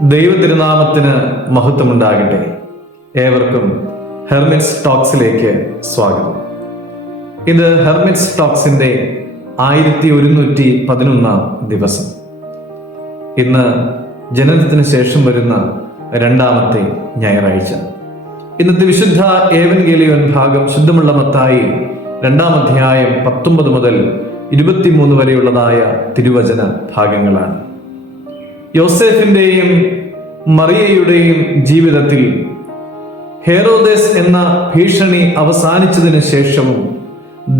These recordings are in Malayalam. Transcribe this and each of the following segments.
ദൈവ തിരുനാമത്തിന് മഹത്വമുണ്ടാകട്ടെ. ഏവർക്കും ഹെർമിറ്റ്സ് ടോക്സിലേക്ക് സ്വാഗതം. ഇത് ഹെർമിറ്റ്സ് ടോക്സിന്റെ 1111 ദിവസം. ഇന്ന് ജനനത്തിന് ശേഷം വരുന്ന രണ്ടാമത്തെ ഞായറാഴ്ച. ഇന്നത്തെ വിശുദ്ധ ഏവൻഗേലിയോൻ ഭാഗം ശുദ്ധമുള്ള മത്തായി 2-ാം അധ്യായം 19 മുതൽ 23 വരെയുള്ളതായ തിരുവചന ഭാഗങ്ങളാണ്. യോസേഫിന്റെയും മറിയയുടെയും ജീവിതത്തിൽ ഹെരോദേസ് എന്ന ഭീഷണി അവസാനിച്ചതിന് ശേഷവും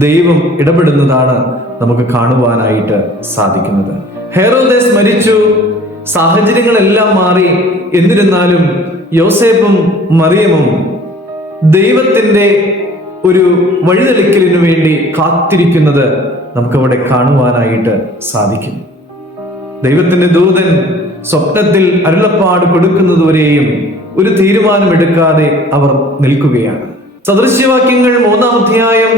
ദൈവം ഇടപെടുന്നതാണ് നമുക്ക് കാണുവാനായിട്ട് സാധിക്കുന്നത്. ഹെരോദേസ് മരിച്ചു, സാഹചര്യങ്ങളെല്ലാം മാറി. എന്നിരുന്നാലും യോസേഫും മറിയമും ദൈവത്തിന്റെ ഒരു വഴിതെളിക്കലിനു വേണ്ടി കാത്തിരിക്കുന്നത് നമുക്കവിടെ കാണുവാനായിട്ട് സാധിക്കും. ദൈവത്തിന്റെ ദൂതൻ സ്വപ്നത്തിൽ അരുളപ്പാട് കൊടുക്കുന്നതുവരെയും ഒരു തീരുമാനമെടുക്കാതെ അവർ നിൽക്കുകയാണ്. സദൃശ്യവാക്യങ്ങൾ 3-ാം അധ്യായം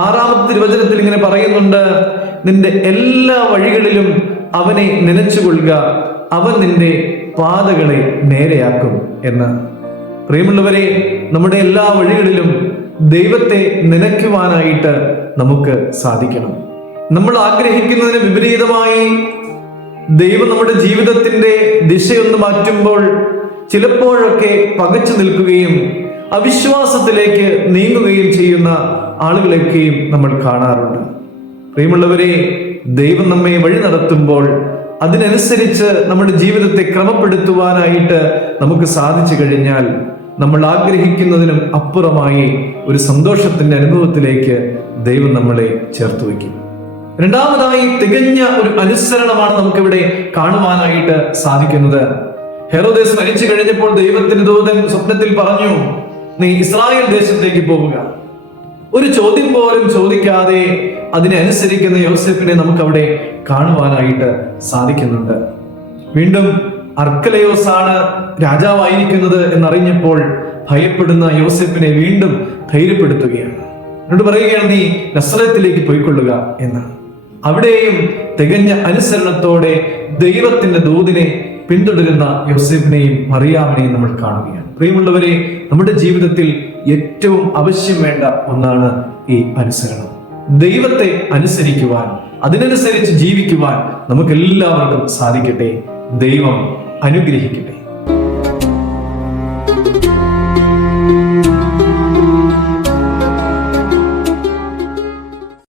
6-ാമത്തെ തിരുവചനത്തിൽ ഇങ്ങനെ പറയുന്നുണ്ട്: നിന്റെ എല്ലാ വഴികളിലും അവനെ നനച്ചുകൊള്ളുക, അവൻ നിന്റെ പാതകളെ നേരെയാക്കും എന്ന്. പ്രിയമുള്ളവരെ, നമ്മുടെ എല്ലാ വഴികളിലും ദൈവത്തെ നനയ്ക്കുവാനായിട്ട് നമുക്ക് സാധിക്കണം. നമ്മൾ ആഗ്രഹിക്കുന്നതിന് വിപരീതമായി ദൈവം നമ്മുടെ ജീവിതത്തിന്റെ ദിശയൊന്ന് മാറ്റുമ്പോൾ ചിലപ്പോഴൊക്കെ പകച്ചു നിൽക്കുകയും അവിശ്വാസത്തിലേക്ക് നീങ്ങുകയും ചെയ്യുന്ന ആളുകളൊക്കെയും നമ്മൾ കാണാറുണ്ട്. പ്രിയമുള്ളവരെ, ദൈവം നമ്മെ വഴി നടത്തുമ്പോൾ അതിനനുസരിച്ച് നമ്മുടെ ജീവിതത്തെ ക്രമപ്പെടുത്തുവാനായിട്ട് നമുക്ക് സാധിച്ചു കഴിഞ്ഞാൽ നമ്മൾ ആഗ്രഹിക്കുന്നതിനും അപ്പുറമായി ഒരു സന്തോഷത്തിന്റെ അനുഭവത്തിലേക്ക് ദൈവം നമ്മളെ ചേർത്ത് വയ്ക്കും. രണ്ടാമതായി, തികഞ്ഞ ഒരു അനുസരണമാണ് നമുക്കിവിടെ കാണുവാനായിട്ട് സാധിക്കുന്നത്. ഹെരോദേസ് മരിച്ചു കഴിഞ്ഞപ്പോൾ ദൈവത്തിന്റെ ദൂതൻ സ്വപ്നത്തിൽ പറഞ്ഞു, നീ ഇസ്രായേൽ ദേശത്തേക്ക് പോവുക. ഒരു ചോദ്യം പോലും ചോദിക്കാതെ അതിനെ അനുസരിക്കുന്ന യോസേഫിനെ നമുക്ക് അവിടെ കാണുവാനായിട്ട് സാധിക്കുന്നുണ്ട്. വീണ്ടും അർക്കലയോസ് ആണ് രാജാവായിരിക്കുന്നത് എന്നറിഞ്ഞപ്പോൾ ഭയപ്പെടുന്ന യോസേഫിനെ വീണ്ടും ധൈര്യപ്പെടുത്തുകയാണ്. എന്നോട് പറയുകയാണ്, നീ നസ്രത്തിലേക്ക് പോയിക്കൊള്ളുക എന്ന്. അവിടെയും തികഞ്ഞ അനുസരണത്തോടെ ദൈവത്തിന്റെ ദൂതിനെ പിന്തുടരുന്ന യോസേഫിനെയും മറിയാമിനെയും നമ്മൾ കാണുകയാണ്. പ്രിയമുള്ളവരെ, നമ്മുടെ ജീവിതത്തിൽ ഏറ്റവും ആവശ്യം വേണ്ട ഒന്നാണ് ഈ അനുസരണം. ദൈവത്തെ അനുസരിക്കുവാൻ, അതിനനുസരിച്ച് ജീവിക്കുവാൻ നമുക്ക് എല്ലാവർക്കും സാധിക്കട്ടെ. ദൈവം അനുഗ്രഹിക്കട്ടെ.